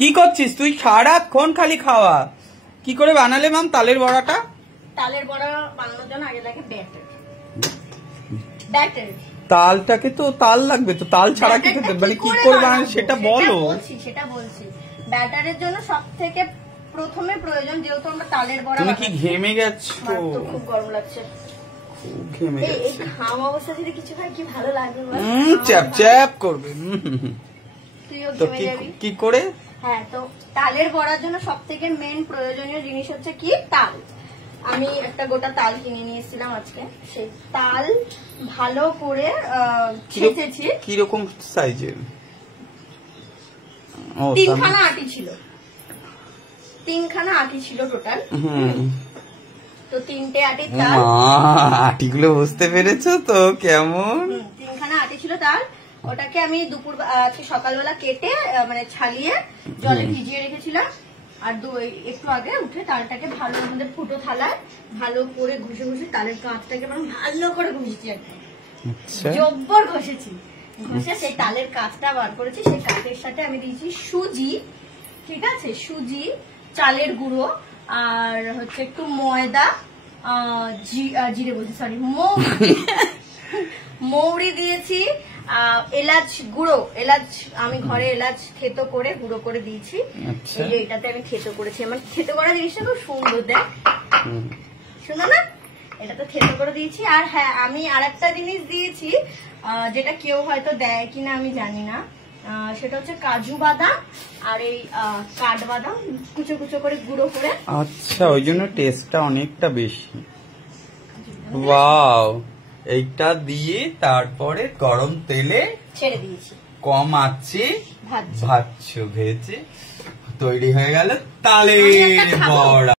কি করছিস তুই? সারাক্ষণ খালি খাওয়া। কি করে বানালে মাম তালের বড়াটা? তালের বড়া বানানোর জন্য আগে লাগে ব্যাটার। তালটাকে তো তাল লাগবে, তো তাল ছাড়া কি খেতে মানে কি করে বানালে সেটা বলো। সেটা বলছি। ব্যাটারের জন্য সবথেকে প্রথমে প্রয়োজন, যেহেতু আমরা তালের বড়া। তুমি কি ঘেমে গেছো? খুব গরম লাগছে। ঘেমে গেছো। এই ঘাম অবস্থা যদি কিছু খাই কি ভালো লাগবে বল। চ্যাপ চ্যাপ করবে। তুইও তো ঘেমে যাবি। কি করে? হ্যাঁ, তো তালের বড়ার জন্য সবথেকে মেন প্রয়োজনীয় জিনিস হচ্ছে কি? তাল। আমি একটা গোটা তাল কিনে নিয়ে এসেছিলাম আজকে। সেই তাল ভালো করে ছেঁচেছি। কিরকম সাইজের? তিনখানা আটি ছিল টোটাল। তো 3টে আটি তাল। আটিগুলো বুঝতে পেরেছো তো কেমন? 3খানা আটি ছিল তাল। ওটাকে আমি দুপুর সকালবেলা কেটে মানে ছালিয়ে জলে ভিজিয়ে রেখেছিলাম। আর একটু আগে উঠে তালটাকে ভালো আমাদের ফুটো থালায় ভালো করে ঘষে ঘষে তালের কাঁচটাকে ভালো করে ঘষেছি। একদম জব্বর ঘষেছি। ঘষে সেই তালের কাঁচটা বার করেছি। সেই কাঁচের সাথে আমি দিয়েছি সুজি, ঠিক আছে, সুজি, চালের গুঁড়ো, আর হচ্ছে একটু ময়দা, জিরে বলছি, সরি, মৌরি দিয়েছি, এলাচ গুঁড়ো, এলাচ আমি ঘরে এলাচ থেতো করে গুঁড়ো করে দিয়েছি। এটাতে আমি থেতো করেছি। আমার থেতো করা জিনিসটা খুব সুন্দর, দেখ সুন্দর না? এটা তো থেতো করে দিয়েছি। আর হ্যাঁ, আমি আর একটা জিনিস দিয়েছি যেটা কেউ হয়তো দেয় কিনা আমি জানি না, সেটা হচ্ছে কাজু বাদাম আর এই কাঠবাদাম কুচো কুচো করে গুঁড়ো করে। আচ্ছা, ওই জন্য টেস্টটা অনেকটা বেশি। ওয়াও! এইটা দিয়ে তারপরে গরম তেলে ছেড়ে দিয়েছি, কম আঁচে ভাজছো, ভেজে তৈরি হয়ে গেল তালের বড়া।